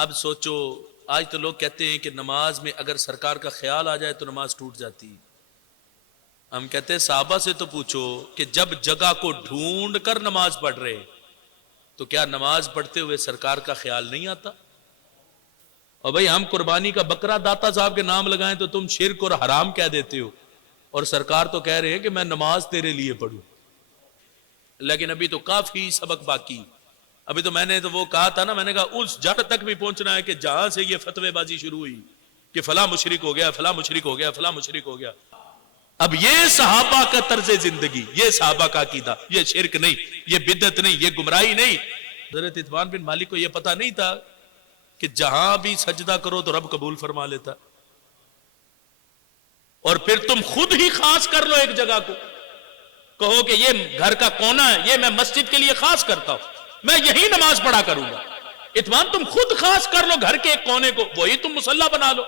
اب سوچو، آج تو لوگ کہتے ہیں کہ نماز میں اگر سرکار کا خیال آ جائے تو نماز ٹوٹ جاتی. ہم کہتے ہیں صحابہ سے تو پوچھو کہ جب جگہ کو ڈھونڈ کر نماز پڑھ رہے تو کیا نماز پڑھتے ہوئے سرکار کا خیال نہیں آتا؟ اور بھئی ہم قربانی کا بکرا داتا صاحب کے نام لگائیں تو تم شرک اور حرام کہہ دیتے ہو، اور سرکار تو کہہ رہے ہیں کہ میں نماز تیرے لیے پڑھوں. لیکن ابھی تو کافی سبق باقی. ابھی تو میں نے تو وہ کہا تھا نا، میں نے کہا اس جڑ تک بھی پہنچنا ہے کہ جہاں سے یہ فتوے بازی شروع ہوئی کہ فلاں مشرک ہو گیا، فلاں مشرک ہو گیا، فلاں مشرک ہو گیا. اب یہ صحابہ کا طرز زندگی، یہ صحابہ کا عقیدہ، یہ شرک نہیں، یہ بدعت نہیں، یہ گمراہی نہیں. حضرت عثمان بن مالک کو یہ پتا نہیں تھا کہ جہاں بھی سجدہ کرو تو رب قبول فرما لیتا، اور پھر تم خود ہی خاص کر لو ایک جگہ کو، کہو کہ یہ گھر کا کونا ہے، یہ میں مسجد کے لیے خاص کرتا ہوں، میں یہی نماز پڑھا کروں گا. عثمان تم خود خاص کر لو گھر کے ایک کونے کو، وہی تم مصلی بنا لو.